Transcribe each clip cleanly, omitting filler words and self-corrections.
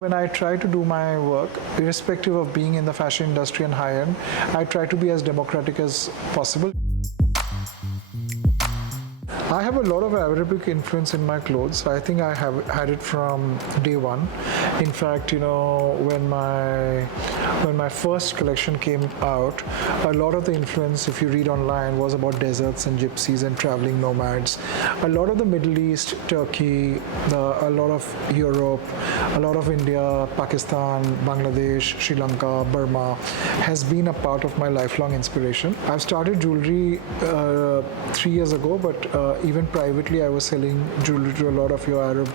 When I try to do my work, irrespective of being in the fashion industry and high-end, I try to be as democratic as possible. I have a lot of Arabic influence in my clothes. I think I have had it from day one. In fact, when my first collection came out, a lot of the influence, if you read online, was about deserts and gypsies and traveling nomads. A lot of the Middle East, Turkey, a lot of Europe, a lot of India, Pakistan, Bangladesh, Sri Lanka, Burma has been a part of my lifelong inspiration. I've started jewelry 3 years ago, but even privately I was selling jewelry to a lot of your Arab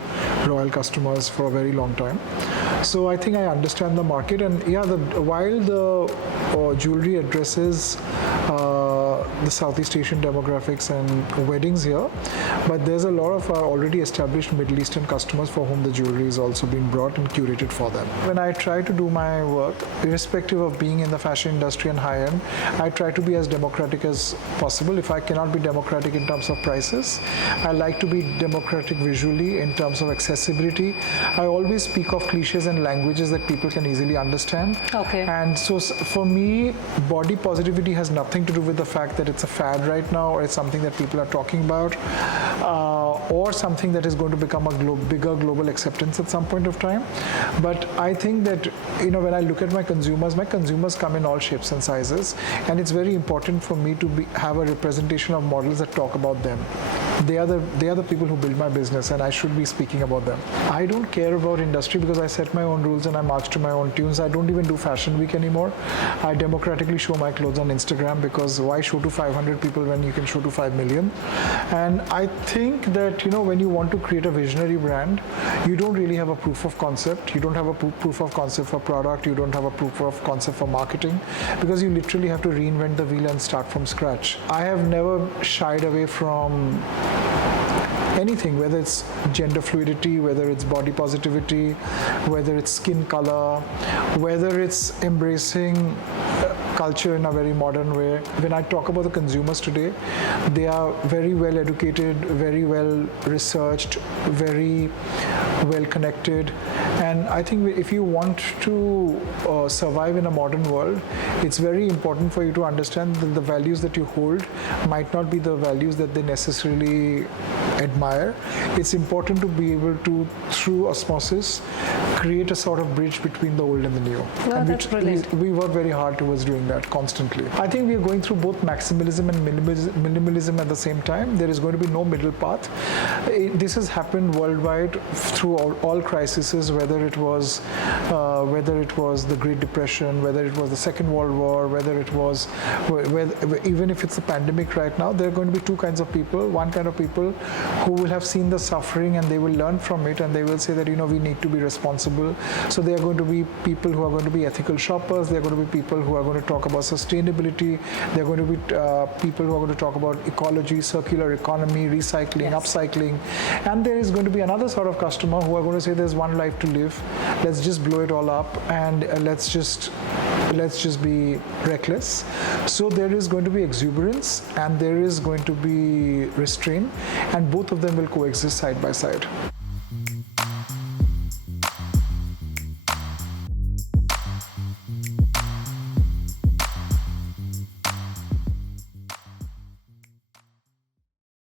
royal customers for a very long time. So I think I understand the market, and while the jewelry addresses the Southeast Asian demographics and weddings here, but there's a lot of already established Middle Eastern customers for whom the jewelry is also being brought and curated for them. When I try to do my work, irrespective of being in the fashion industry and high-end, I try to be as democratic as possible. If I cannot be democratic in terms of prices, I like to be democratic visually in terms of accessibility. I always speak of cliches and languages that people can easily understand. Okay. And so for me, body positivity has nothing to do with the fact that it's a fad right now, or it's something that people are talking about, or something that is going to become a bigger global acceptance at some point of time. But I think that when I look at my consumers come in all shapes and sizes, and it's very important for me to have a representation of models that talk about them. They are the people who build my business, and I should be speaking about them. I don't care about industry because I set my own rules and I march to my own tunes. I don't even do Fashion Week anymore. I democratically show my clothes on Instagram, because why show to 500 people when you can show to 5 million? And I think that when you want to create a visionary brand, you don't really have a proof of concept. You don't have a proof of concept for product. You don't have a proof of concept for marketing, because you literally have to reinvent the wheel and start from scratch. I have never shied away from anything, whether it's gender fluidity, whether it's body positivity, whether it's skin color, whether it's embracing culture in a very modern way. When I talk about the consumers today, they are very well educated, very well researched, very well connected. And I think if you want to survive in a modern world, it's very important for you to understand that the values that you hold might not be the values that they necessarily admire. It's important to be able to, through osmosis, create a sort of bridge between the old and the new. Well, and that's brilliant. We work very hard towards doing that constantly. I think we are going through both maximalism and minimalism at the same time. There is going to be no middle path. This has happened worldwide through all crises, whether it was the Great Depression, whether it was the Second World War, even if it's a pandemic right now, there are going to be two kinds of people. One kind of people who will have seen the suffering and they will learn from it, and they will say that we need to be responsible. So there are going to be people who are going to be ethical shoppers. There are going to be people who are going to talk about sustainability. There are going to be people who are going to talk about ecology, circular economy, recycling, upcycling. And there is going to be another sort of customer who are going to say there's one life to live. Let's just blow it all up, and let's just be reckless. So there is going to be exuberance and there is going to be restraint, and both of them will coexist side by side.